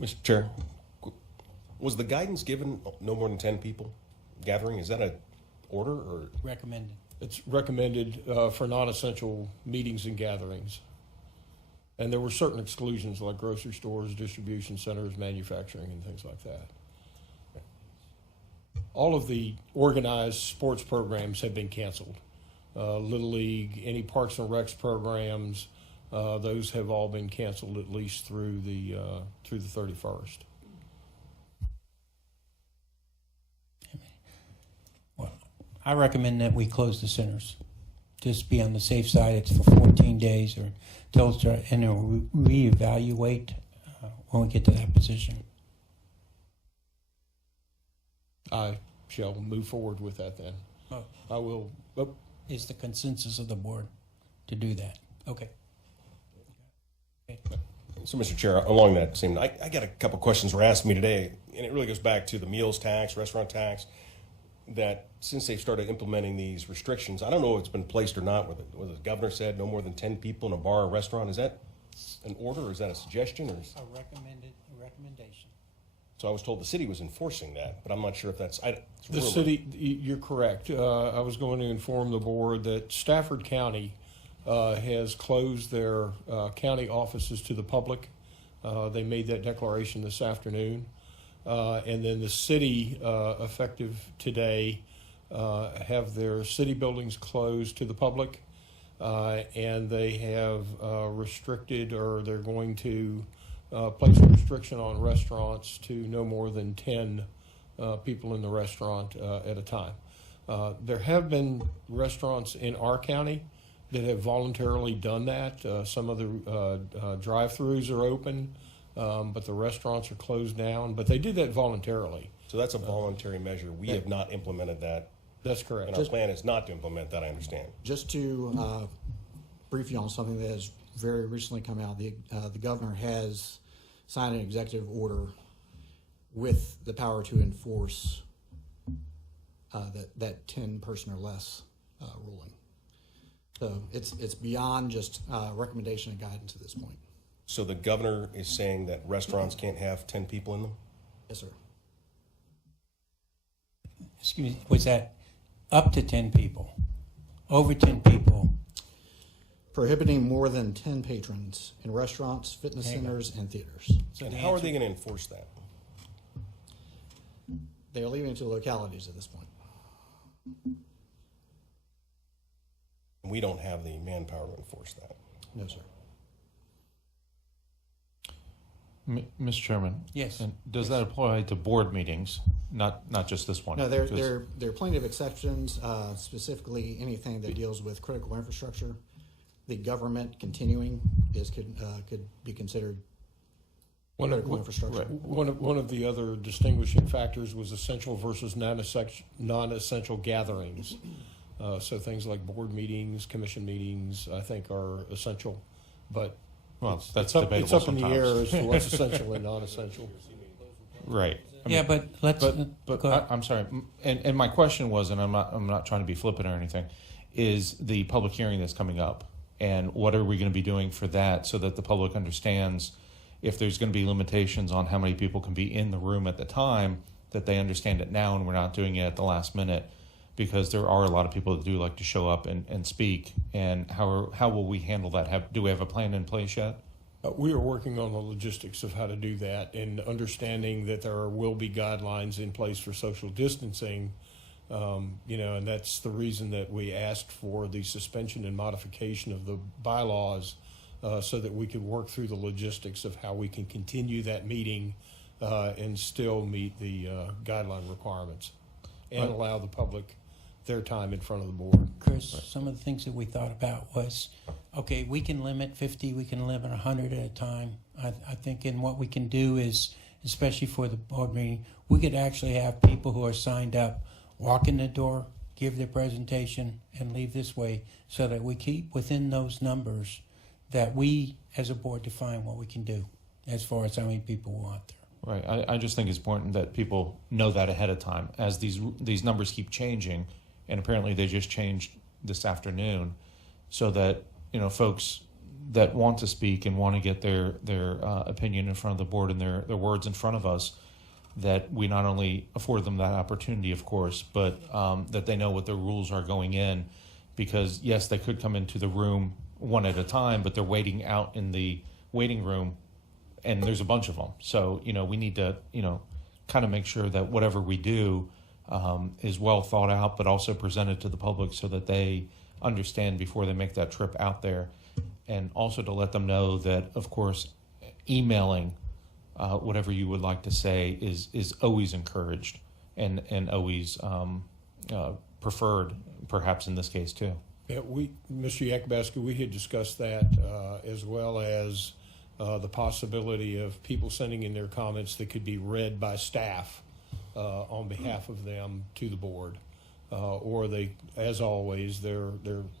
Mr. Chair, was the guidance given no more than 10 people gathering? Is that an order or? Recommended. It's recommended for non-essential meetings and gatherings. And there were certain exclusions like grocery stores, distribution centers, manufacturing, and things like that. All of the organized sports programs have been canceled. Little League, any Parks and Recs programs, those have all been canceled at least through the 31st. Well, I recommend that we close the centers. Just be on the safe side. It's for 14 days or till it's and then reevaluate when we get to that position. I shall move forward with that then. Oh. I will. Is the consensus of the board to do that? Okay. So, Mr. Chair, along that same, I got a couple questions were asked me today, and it really goes back to the meals tax, restaurant tax, that since they've started implementing these restrictions, I don't know if it's been placed or not, whether the governor said no more than 10 people in a bar or restaurant. Is that an order or is that a suggestion? Or A recommendation. So I was told the city was enforcing that, but I'm not sure if that's it's The rumor. city, you're correct. I was going to inform the board that Stafford County has closed their county offices to the public. They made that declaration this afternoon. And then the city, effective today, have their city buildings closed to the public. And they have restricted, or they're going to place a restriction on restaurants to no more than 10 people in the restaurant at a time. There have been restaurants in our county that have voluntarily done that. Some of the drive-throughs are open, but the restaurants are closed down. But they did that voluntarily. So that's a voluntary measure. We have not implemented that. That's correct. And our plan is not to implement that, I understand. Just to brief you on something that has very recently come out, the governor has signed an executive order with the power to enforce that 10 person or less ruling. So it's beyond just recommendation and guidance at this point. So the governor is saying that restaurants can't have 10 people in them? Yes, sir. Excuse me, was that up to 10 people? Over 10 people? Prohibiting more than 10 patrons in restaurants, fitness centers, and theaters. So And the how are answer- they going to enforce that? They are leaving it to localities at this point. We don't have the manpower to enforce that. No, sir. Mr. Chairman. Yes. And does that apply to board meetings, not just this one? No, there are plenty of exceptions, specifically anything that deals with critical infrastructure. The government continuing could be considered critical infrastructure. Right. One of the other distinguishing factors was essential versus non-essential gatherings. So things like board meetings, commission meetings, I think are essential, but Well, that's it's debatable up in the air sometimes. as to what's essential and non-essential. Right. I Yeah, mean, but let's. But go ahead. I'm sorry, and my question was, and I'm not trying to be flippant or anything, is the public hearing that's coming up, and what are we going to be doing for that so that the public understands if there's going to be limitations on how many people can be in the room at the time, that they understand it now and we're not doing it at the last minute, because there are a lot of people that do like to show up and speak. And how will we handle that? Do we have a plan in place yet? We are working on the logistics of how to do that, and understanding that there will be guidelines in place for social distancing. And that's the reason that we asked for the suspension and modification of the bylaws, so that we could work through the logistics of how we can continue that meeting and still meet the guideline requirements and allow the public their time in front of the board. Chris, some of the things that we thought about was, okay, we can limit 50, we can limit 100 at a time. I think, and what we can do is, especially for the board meeting, we could actually have people who are signed up walk in the door, give their presentation, and leave this way, so that we keep within those numbers that we, as a board, define what we can do as far as how many people we want there. Right. I just think it's important that people know that ahead of time, as these numbers keep changing, and apparently they just changed this afternoon, so that folks that want to speak and want to get their opinion in front of the board and their words in front of us, that we not only afford them that opportunity, of course, but that they know what the rules are going in. Because, yes, they could come into the room one at a time, but they're waiting out in the waiting room, and there's a bunch of them. So, we need to, kind of make sure that whatever we do is well thought out, but also presented to the public so that they understand before they make that trip out there. And also to let them know that, of course, emailing whatever you would like to say is always encouraged and always preferred, perhaps in this case too. Yeah, Mr. Yakubowski, we had discussed that as well as the possibility of people sending in their comments that could be read by staff on behalf of them to the board. Or they, as always, their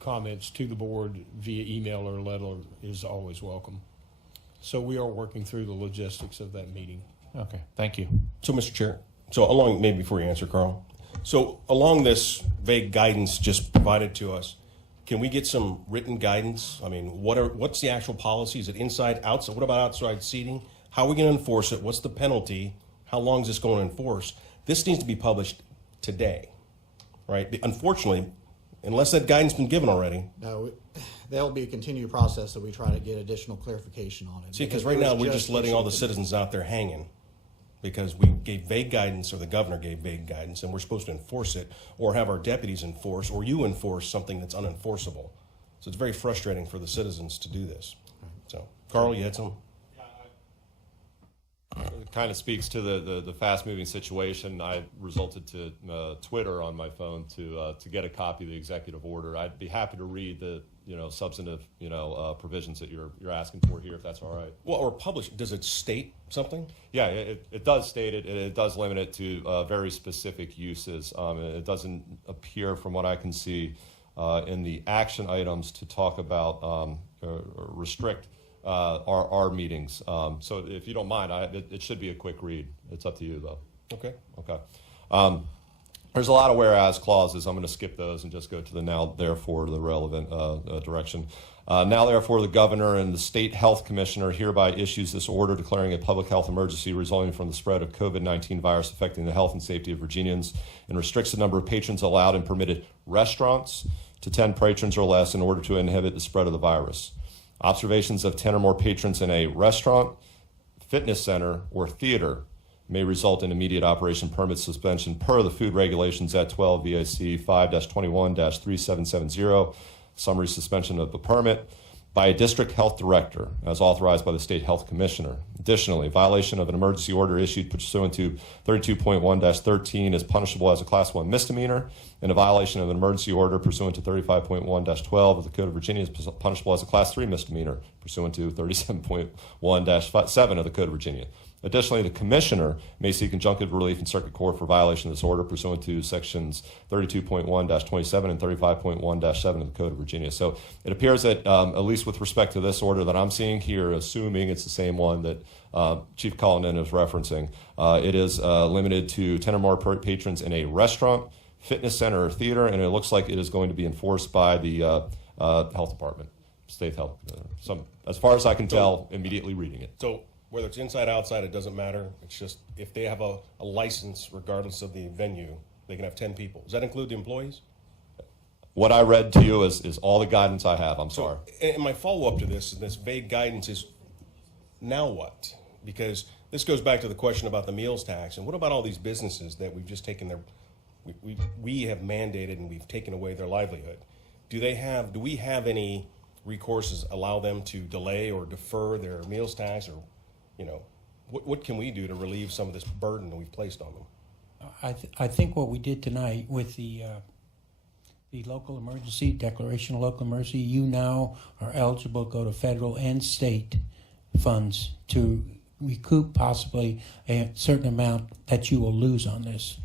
comments to the board via email or letter is always welcome. So we are working through the logistics of that meeting. Okay, thank you. So, Mr. Chair, maybe before you answer, Carl, so along this vague guidance just provided to us, can we get some written guidance? I mean, what's the actual policy? Is it inside, outside? What about outside seating? How are we going to enforce it? What's the penalty? How long is this going to enforce? This needs to be published today, right? Unfortunately, unless that guidance has been given already. No, there'll be a continued process that we try to get additional clarification on it. See, because right now we're just letting all the citizens out there hanging because we gave vague guidance, or the governor gave vague guidance, and we're supposed to enforce it or have our deputies enforce, or you enforce something that's unenforceable. So it's very frustrating for the citizens to do this. So, Carl, you had something? It kind of speaks to the fast-moving situation. I resulted to Twitter on my phone to get a copy of the executive order. I'd be happy to read the substantive provisions that you're asking for here, if that's all right. Well, or publish. Does it state something? Yeah, it does state it. It does limit it to very specific uses. It doesn't appear, from what I can see, in the action items to talk about or restrict our meetings. So if you don't mind, it should be a quick read. It's up to you, though. Okay. Okay. There's a lot of whereas clauses. I'm going to skip those and just go to the now, therefore, the relevant direction. Now, therefore, the governor and the state health commissioner hereby issues this order declaring a public health emergency resulting from the spread of COVID-19 virus affecting the health and safety of Virginians, and restricts the number of patrons allowed in permitted restaurants to 10 patrons or less in order to inhibit the spread of the virus. Observations of 10 or more patrons in a restaurant, fitness center, or theater may result in immediate operation permit suspension per the food regulations at 12 VAC 5-21-3770, summary suspension of the permit, by a district health director as authorized by the state health commissioner. Additionally, violation of an emergency order issued pursuant to 32.1-13 is punishable as a Class 1 misdemeanor, and a violation of an emergency order pursuant to 35.1-12 of the Code of Virginia is punishable as a Class 3 misdemeanor pursuant to 37.1-7 of the Code of Virginia. Additionally, the commissioner may seek injunctive relief in circuit court for violation of this order pursuant to sections 32.1-27 and 35.1-7 of the Code of Virginia. So it appears that, at least with respect to this order that I'm seeing here, assuming it's the same one that Chief Cullinan is referencing, it is limited to 10 or more patrons in a restaurant, fitness center, or theater, and it looks like it is going to be enforced by the health department, state health. So as far as I can tell, immediately reading it. So whether it's inside, outside, it doesn't matter. It's just if they have a license, regardless of the venue, they can have 10 people. Does that include the employees? What I read to you is all the guidance I have. I'm sorry. And my follow-up to this vague guidance is, now what? Because this goes back to the question about the meals tax. And what about all these businesses that we've just taken we have mandated and we've taken away their livelihood? Do we have any recourses allow them to delay or defer their meals tax, or what can we do to relieve some of this burden that we've placed on them? I think what we did tonight with the local emergency, declaration of local emergency, you now are eligible to go to federal and state funds to recoup possibly a certain amount that you will lose on this.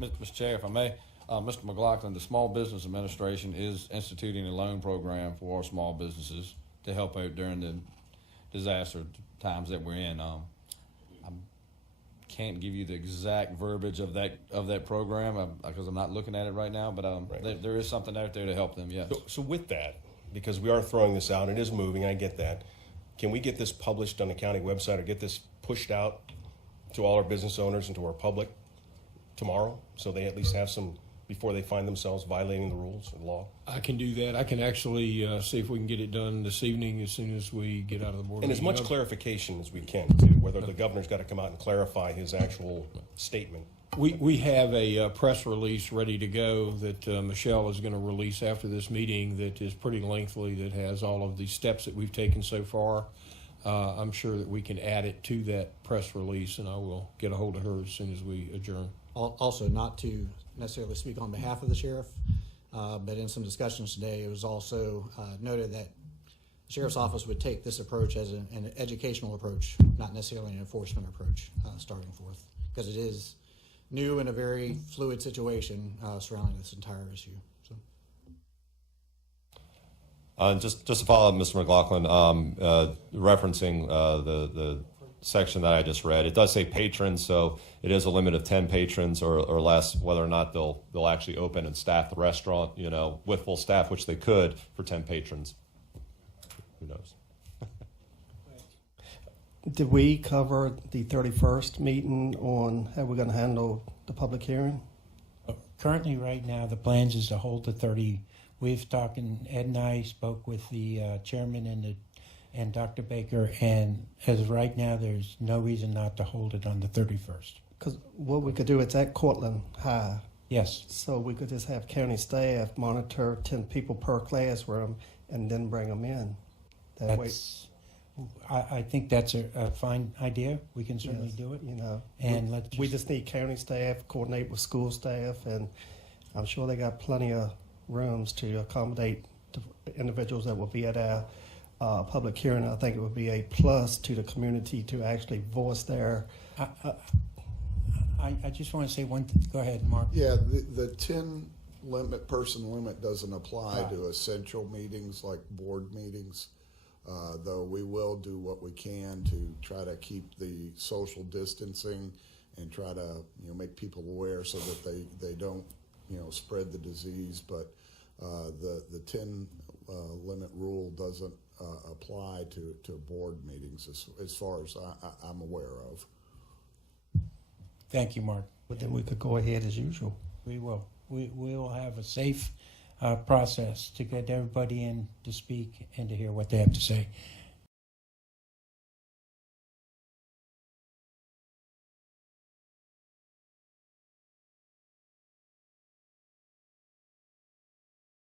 Mr. Chair, if I may, Mr. McLaughlin, the Small Business Administration is instituting a loan program for our small businesses to help out during the disaster times that we're in. I'm can't give you the exact verbiage of that program because I'm not looking at it right now. But there is something out there to help them. Yes. So with that, because we are throwing this out, it is moving. I get that. Can we get this published on the county website or get this pushed out to all our business owners and to our public tomorrow, so they at least have some before they find themselves violating the rules of law? I can do that. I can actually see if we can get it done this evening as soon as we get out of the board And as meeting. much clarification as we can, too, whether the governor's got to come out and clarify his actual statement. We have a press release ready to go that Michelle is going to release after this meeting that is pretty lengthy, that has all of the steps that we've taken so far. I'm sure that we can add it to that press release, and I will get a hold of her as soon as we adjourn. Also, not to necessarily speak on behalf of the sheriff, but in some discussions today, it was also noted that the sheriff's office would take this approach as an educational approach, not necessarily an enforcement approach, starting forth, because it is new and a very fluid situation surrounding this entire issue. So. Just to follow up, Mr. McLaughlin, referencing the section that I just read, it does say patrons, so it is a limit of 10 patrons or less, whether or not they'll actually open and staff the restaurant, with full staff, which they could for 10 patrons. Who knows? Did we cover the 31st meeting on how we're going to handle the public hearing? Currently, right now, the plans is to hold the 30. We've talked, and Ed and I spoke with the chairman and Dr. Baker, and as of right now, there's no reason not to hold it on the 31st. Because what we could do, it's at Courtland High. Yes. So we could just have county staff monitor 10 people per classroom and then bring them in. That way, I think that's a fine idea. We can certainly do it. And we just need county staff, coordinate with school staff, and I'm sure they got plenty of rooms to accommodate the individuals that will be at our public hearing. I think it would be a plus to the community to actually voice their. I just want to say one thing. Go ahead, Mark. Yeah, the 10 person limit doesn't apply to essential meetings like board meetings, though we will do what we can to try to keep the social distancing and try to make people aware so that they don't spread the disease. But the 10 limit rule doesn't apply to board meetings as far as I'm aware of. Thank you, Mark. But then we could go ahead as usual. We will. We will have a safe process to get everybody in to speak and to hear what they have to say.